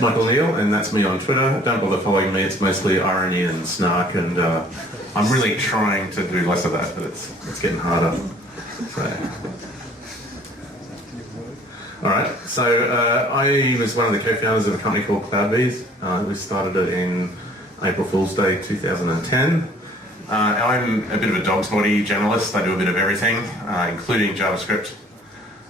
Michael Neale, and that's me on Twitter. Don't bother following me, it's mostly irony and snark, and I'm really trying to do less of that, but it's getting harder. Alright, so I was one of the co-founders of a company called CloudBees. We started it in April Fool's Day 2010. I'm a bit of a dog's body generalist. I do a bit of everything, including JavaScript.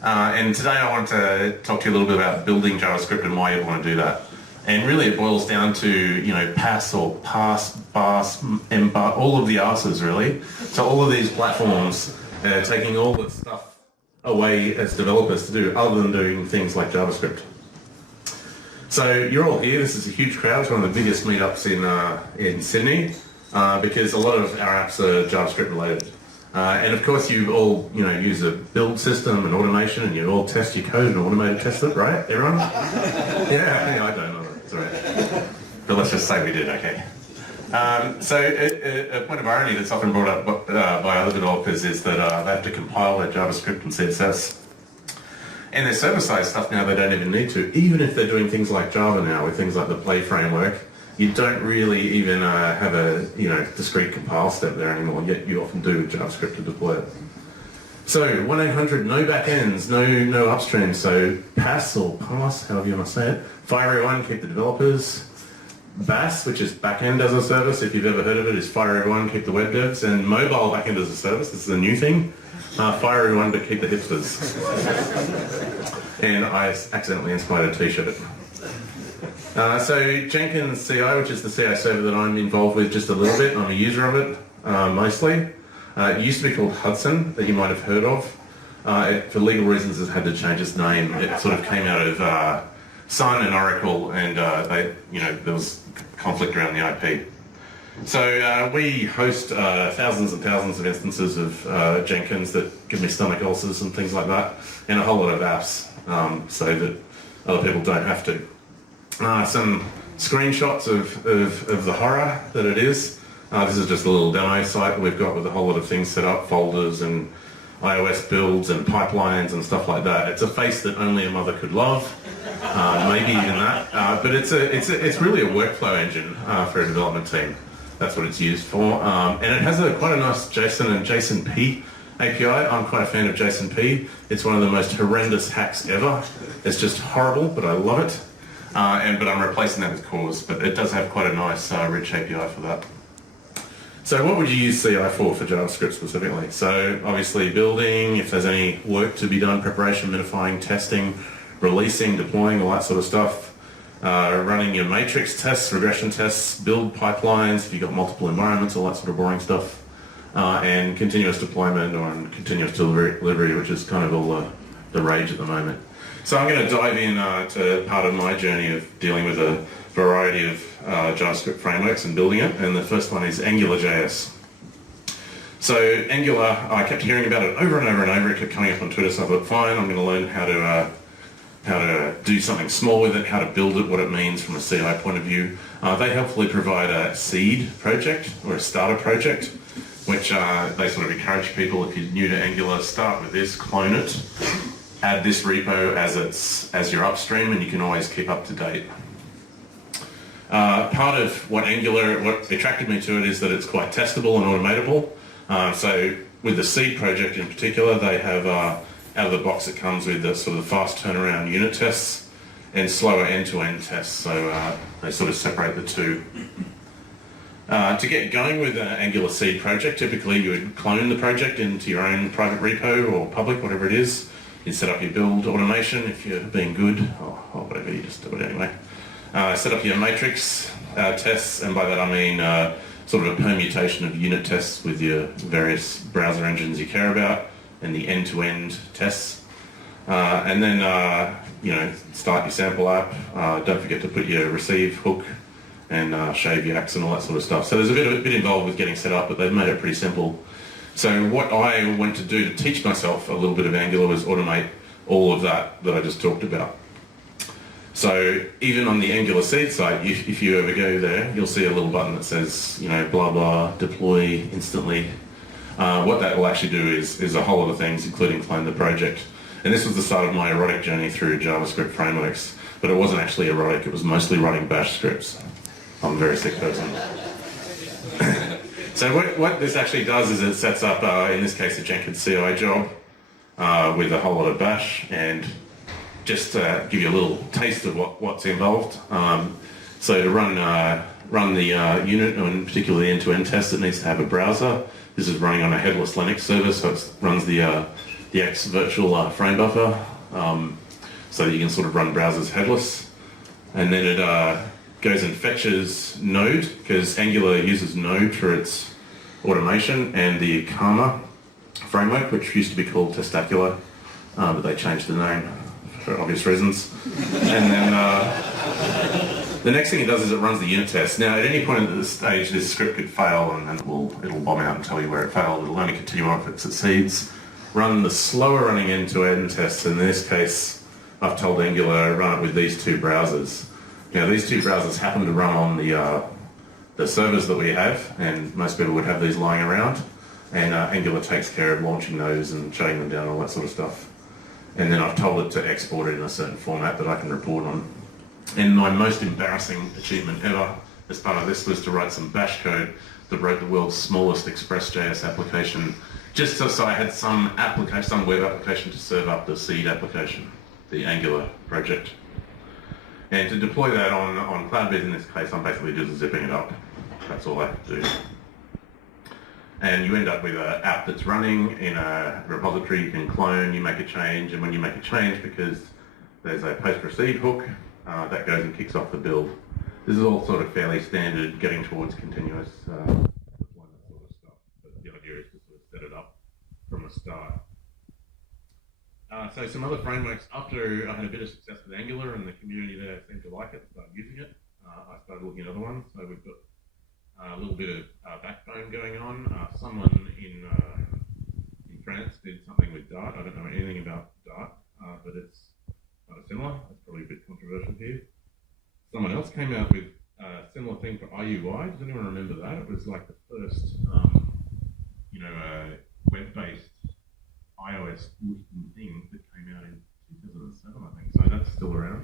And today I want to talk to you a little bit about building JavaScript and why you want to do that. And really it boils down to, pass or pass, bars, embar, all of the arses really. So all of these platforms taking all the stuff away as developers to do other than doing things like JavaScript. So you're all here, this is a huge crowd, it's one of the biggest meetups in Sydney because a lot of our apps are JavaScript related. And of course you all, use a build system and automation, and you all test your code and automated test it, right, everyone? Yeah, I don't know, it's all right. But let's just say we did, okay. So a point of irony that's often brought up by other developers is that they have to compile their JavaScript and CSS. And their server-side stuff now they don't even need to, even if they're doing things like Java now with things like the Play framework. You don't really even have a discrete compile step there anymore, yet you often do with JavaScript to deploy it. So 1-800, no backends, no upstream, so pass or pass, however you want to say it. Fire everyone, keep the developers. BAS, which is backend as a service, if you've ever heard of it, is fire everyone, keep the web devs. And mobile backend as a service, this is a new thing. Fire everyone, but keep the hipsters. And I accidentally inspired a t-shirt. So Jenkins Ci, which is the CI server that I'm involved with just a little bit, I'm a user of it, mostly. It used to be called Hudson, that you might have heard of. For legal reasons it had to change its name. It sort of came out of Sun and Oracle, and there was conflict around the IP. So we host thousands and thousands of instances of Jenkins that give me stomach ulcers and things like that, and a whole lot of apps so that other people don't have to. Some screenshots of the horror that it is. This is just a little demo site that we've got with a whole lot of things set up, folders and iOS builds and pipelines and stuff like that. It's a face that only a mother could love, maybe even that. But it's really a workflow engine for a development team. That's what it's used for. And it has quite a nice JSON and JSON-P API. I'm quite a fan of JSON-P. It's one of the most horrendous hacks ever. It's just horrible, but I love it. But I'm replacing that with cores, but it does have quite a nice rich API for that. So what would you use CI for JavaScript specifically? So obviously building, if there's any work to be done, preparation, minifying, testing, releasing, deploying, all that sort of stuff. Running your matrix tests, regression tests, build pipelines, if you've got multiple environments, all that sort of boring stuff. And continuous deployment or continuous delivery, which is kind of all the rage at the moment. So I'm going to dive in to part of my journey of dealing with a variety of JavaScript frameworks and building it, and the first one is Angular.JS. So Angular, I kept hearing about it over and over and over. It kept coming up on Twitter, so I thought, fine, I'm going to learn how to do something small with it, how to build it, what it means from a CI point of view. They helpfully provide a seed project or a starter project, which they sort of encourage people, if you're new to Angular, start with this, clone it, add this repo as your upstream, and you can always keep up to date. Part of what attracted me to it is that it's quite testable and automatable. So with the seed project in particular, they have out of the box it comes with the sort of fast turnaround unit tests and slower end-to-end tests. So they sort of separate the two. To get going with an Angular seed project, typically you would clone the project into your own private repo or public, whatever it is. You set up your build automation if you're being good, or whatever, you just do it anyway. Set up your matrix tests, and by that I mean sort of a permutation of unit tests with your various browser engines you care about, and the end-to-end tests. And then, start your sample app. Don't forget to put your receive hook and shave your acts and all that sort of stuff. So there's a bit involved with getting set up, but they've made it pretty simple. So what I went to do to teach myself a little bit of Angular was automate all of that I just talked about. So even on the Angular seed site, if you ever go there, you'll see a little button that says, blah, blah, deploy instantly. What that will actually do is a whole lot of things, including clone the project. And this was the start of my erotic journey through JavaScript frameworks. but it wasn't actually erotic. It was mostly writing bash scripts. I'm a very sick person. So what this actually does is it sets up, in this case, a Jenkins Ci job with a whole lot of bash, and just to give you a little taste of what's involved. So to run the unit, and particularly the end-to-end test, it needs to have a browser. This is running on a headless Linux server, so it runs the X virtual frame buffer, so that you can sort of run browsers headless. And then it goes and fetches Node, because Angular uses Node for its automation, and the Karma framework, which used to be called Testacular, but they changed the name for obvious reasons. And then the next thing it does is it runs the unit test. Now, at any point at this stage, this script could fail, and it'll bomb out and tell you where it failed. It'll only continue on if it succeeds. Run the slower running end-to-end tests. In this case, I've told Angular run it with these two browsers. Now, these two browsers happen to run on the servers that we have, and most people would have these lying around. And Angular takes care of launching those and shutting them down, all that sort of stuff. And then I've told it to export it in a certain format that I can report on. And my most embarrassing achievement ever as part of this was to write some bash code that wrote the world's smallest Express.js application, just so I had some web application to serve up the seed application, the Angular project. And to deploy that on Cloudbase in this case, I'm basically just zipping it up. That's all I have to do. And you end up with an app that's running in a repository. You can clone, you make a change, and when you make a change, because there's a post-receive hook, that goes and kicks off the build. This is all sort of fairly standard, getting towards continuous deployment sort of stuff. But the idea is to sort of set it up from the start. So some other frameworks, after I had a bit of success with Angular and the community there seemed to like it, started using it, I started looking at other ones. So we've got a little bit of backbone going on. Someone in France did something with Dart. I don't know anything about Dart, but it's kind of similar. It's probably a bit controversial here. Someone else came out with a similar thing for IUI. Does anyone remember that? It was like the first, web-based iOS looking thing that came out in 2007, I think. So that's still around.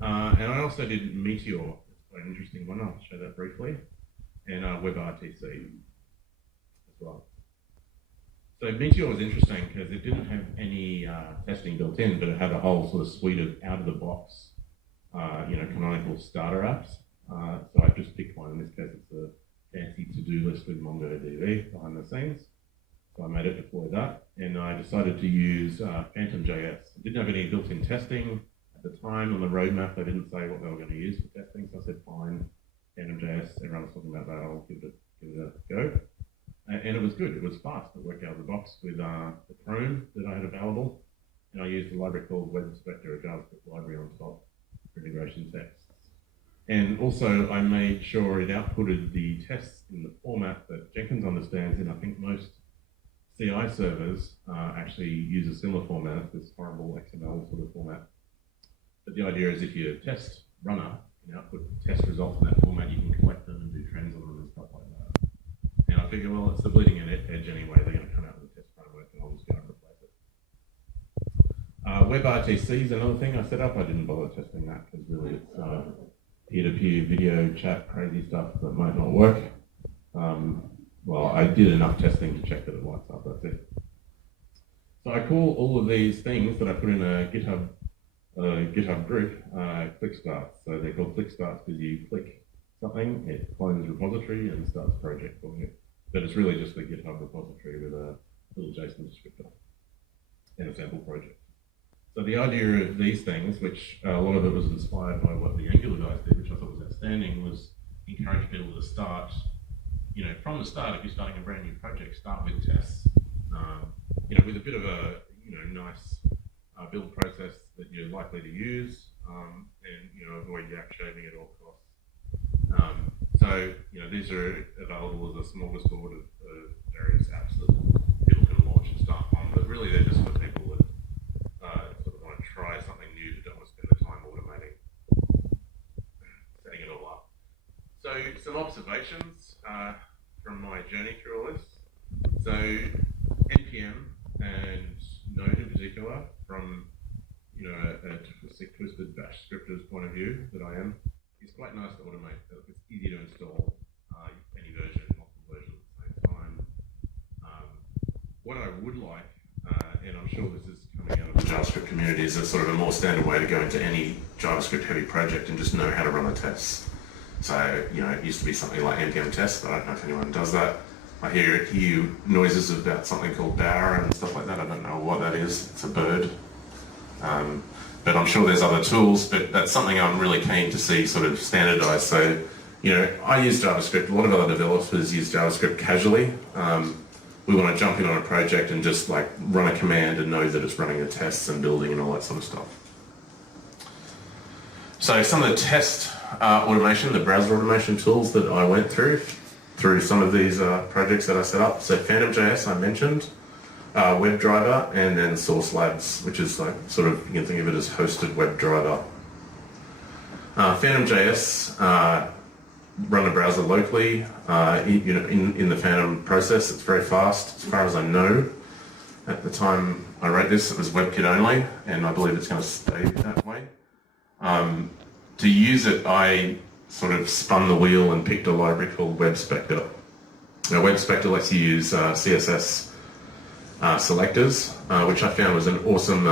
And I also did Meteor. It's quite an interesting one. I'll show that briefly. And WebRTC as well. So Meteor was interesting because it didn't have any testing built in, but it had a whole sort of suite of out-of-the-box, canonical starter apps. So I just picked one. In this case, it's a fancy to-do list with MongoDB behind the scenes. So I made it deploy that, and I decided to use Phantom.js. I didn't have any built-in testing at the time. On the roadmap, they didn't say what they were going to use for testing, so I said, fine, Phantom.js, everyone was talking about that, I'll give it a go. And it was good, it was fast, it worked out of the box with the Chrome that I had available, and I used a library called Web Inspector, a JavaScript library on top for integration tests. And also I made sure it outputted the tests in the format that Jenkins understands, and I think most CI servers actually use a similar format, this horrible XML sort of format. But the idea is if you test runner, you output test results in that format, you can collect them and do trends on them and stuff like that. And I figure, well, it's the bleeding edge anyway, they're going to come out with a test framework and I'll just go and replace it. WebRTC is another thing I set up. I didn't bother testing that because really it's peer-to-peer video chat, crazy stuff that might not work. Well, I did enough testing to check that it lights up, that's it. So I call all of these things that I put in a GitHub group click starts. So they're called click starts because you click something, it clones repository and starts a project for you. But it's really just a GitHub repository with a little JSON descriptor and a sample project. So the idea of these things, which a lot of it was inspired by what the Angular guys did, which I thought was outstanding, was encourage people to start, from the start, if you're starting a brand new project, start with tests. With a bit of a, nice build process that you're likely to use, and avoid yak shaving at all costs. So these are available as a smorgasbord of various apps that people can launch and start on, but really they're just for people that sort of want to try something new but don't want to spend the time automating, setting it all up. So some observations from my journey through all this. So NPM and Node in particular, from a twisted bash scripter's point of view that I am, it's quite nice to automate. It's easy to install any version, multiple versions at the same time. What I would like, and I'm sure this is coming out of the JavaScript community, is a sort of a more standard way to go into any JavaScript heavy project and just know how to run the tests. So, it used to be something like npm test, but I don't know if anyone does that. I hear noises about something called Bower and stuff like that. I don't know what that is. It's a bird. But I'm sure there's other tools, but that's something I'm really keen to see sort of standardized. So, I use JavaScript. A lot of other developers use JavaScript casually. We want to jump in on a project and just like run a command and know that it's running the tests and building and all that sort of stuff. So some of the test automation, the browser automation tools that I went through some of these projects that I set up. So Phantom.js I mentioned, WebDriver, and then Source Labs, which is like sort of, you can think of it as hosted WebDriver. Phantom.js, run a browser locally. In the Phantom process, it's very fast, as far as I know. At the time I wrote this, it was WebKit only, and I believe it's going to stay that way. To use it, I sort of spun the wheel and picked a library called WebSpectre. Now, WebSpectre lets you use CSS selectors, which I found was an awesome,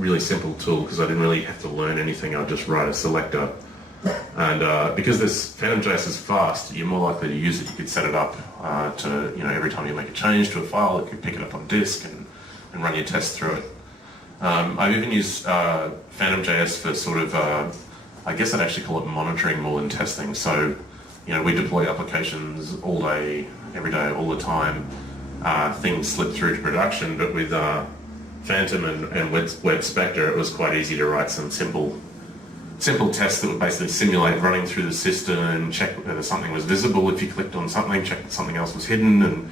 really simple tool because I didn't really have to learn anything. I'd just write a selector. And because this Phantom.js is fast, you're more likely to use it. You could set it up to, every time you make a change to a file, it could pick it up on disk and run your tests through it. I've even used Phantom.js for sort of, I guess I'd actually call it monitoring more than testing. So, we deploy applications all day, every day, all the time. Things slip through to production, but with Phantom and WebSpectre, it was quite easy to write some simple tests that would basically simulate running through the system and check whether something was visible if you clicked on something, check that something else was hidden, and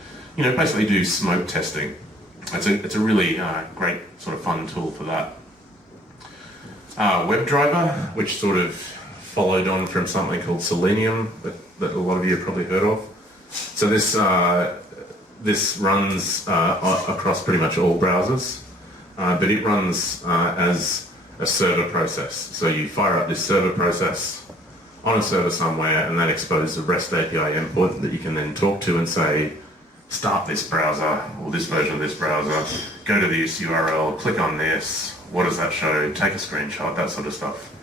basically do smoke testing. It's a really great sort of fun tool for that. WebDriver, which sort of followed on from something called Selenium that a lot of you have probably heard of. So this runs across pretty much all browsers, but it runs as a server process. So you fire up this server process on a server somewhere, and that exposes a REST API input that you can then talk to and say, start this browser, or this version of this browser, go to this URL, click on this, what does that show, take a screenshot, that sort of stuff.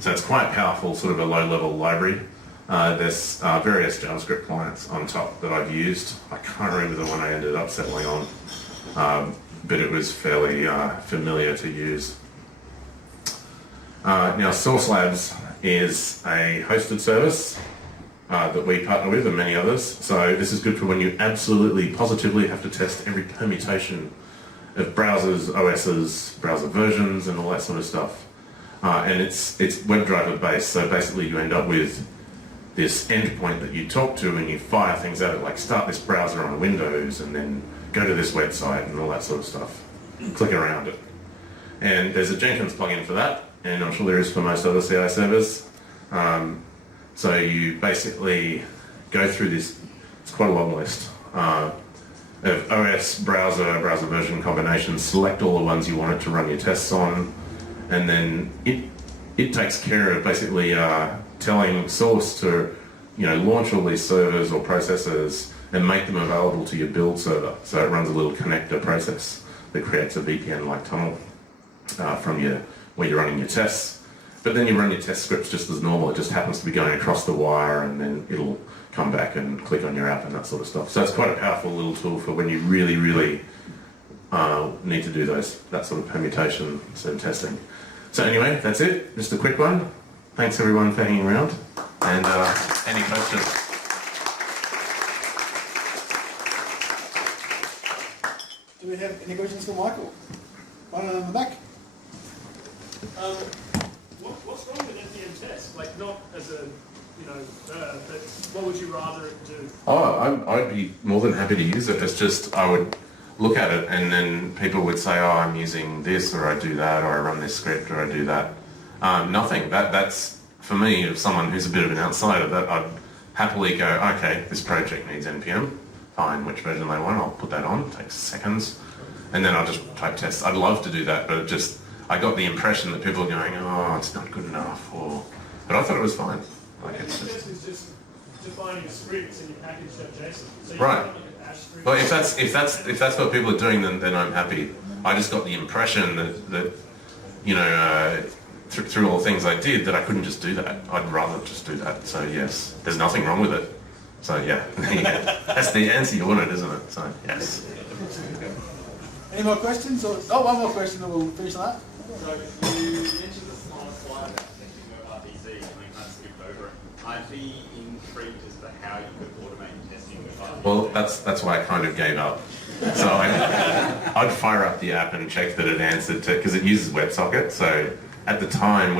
So it's quite powerful, sort of a low-level library. There's various JavaScript clients on top that I've used. I can't remember the one I ended up settling on, but it was fairly familiar to use. Now, Source Labs is a hosted service that we partner with, and many others. So this is good for when you absolutely, positively have to test every permutation of browsers, OSs, browser versions, and all that sort of stuff. And it's WebDriver based, so basically you end up with this endpoint that you talk to and you fire things at it, like start this browser on Windows and then go to this website and all that sort of stuff. Click around it. And there's a Jenkins plugin for that, and I'm sure there is for most other CI servers. So you basically go through this, it's quite a long list, of OS, browser version combinations, select all the ones you want it to run your tests on, and then it takes care of basically telling Source to launch all these servers or processors and make them available to your build server. So it runs a little connector process that creates a VPN-like tunnel from where you're running your tests. But then you run your test scripts just as normal. It just happens to be going across the wire, and then it'll come back and click on your app and that sort of stuff. So it's quite a powerful little tool for when you really, really need to do that sort of permutations and testing. So anyway, that's it. Just a quick one. Thanks everyone for hanging around. And any questions? Do we have any questions for Michael? One in the back. What's wrong with npm test? Like, not as a, but what would you rather it do? Oh, I'd be more than happy to use it. It's just, I would look at it and then people would say, oh, I'm using this, or I do that, or I run this script, or I do that. Nothing. That's, for me, as someone who's a bit of an outsider, that I'd happily go, okay, this project needs npm. Fine, which version they want, I'll put that on. It takes seconds. And then I'll just type tests. I'd love to do that, but I got the impression that people were going, oh, it's not good enough, but I thought it was fine. Like it's This is just defining your scripts and your package.json. So you right. can like an bash script. Well, if that's what people are doing, then I'm happy. I just got the impression that you know, through all the things I did, that I couldn't just do that. I'd rather just do that. So yes, there's nothing wrong with it. So yeah, that's the answer you wanted, isn't it? So yes. Any more questions? One more question and we'll finish on that. So you mentioned the small slide about testing of RPC and I kind of skipped over it. I'd be intrigued as to how you could automate testing with RPC. Well, that's why I kind of gave up. So I'd fire up the app and check that it answered to, because it uses WebSocket. So at the time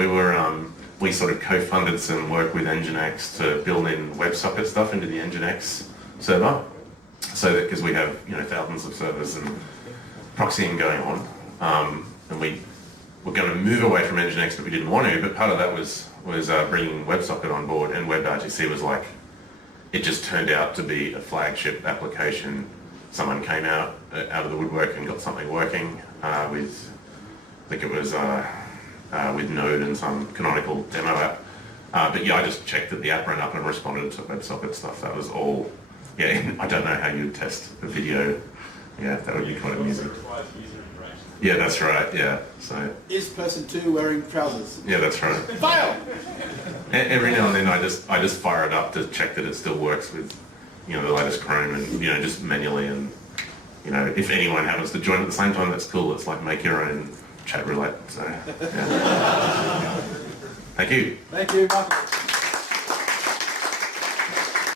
we sort of co-funded some work with Nginx to build in WebSocket stuff into the Nginx server. So that, because we have, you know, thousands of servers and proxying going on, and we were going to move away from Nginx, but we didn't want to. But part of that was bringing WebSocket on board, and WebRTC was like, it just turned out to be a flagship application. Someone came out of the woodwork and got something working with, I think it was with Node and some canonical demo app. But yeah, I just checked that the app ran up and responded to WebSocket stuff. That was all. Yeah, I don't know how you'd test the video. Yeah, that would be kind of amusing. Yeah, that's right. Yeah, so. Is person 2 wearing trousers? Yeah, that's right. Fail! Every now and then I just fire it up to check that it still works with, you know, the latest Chrome, and you know, just manually, and you know, if anyone happens to join at the same time, that's cool. It's like make your own chat roulette. So, yeah. Thank you. Thank you, Michael.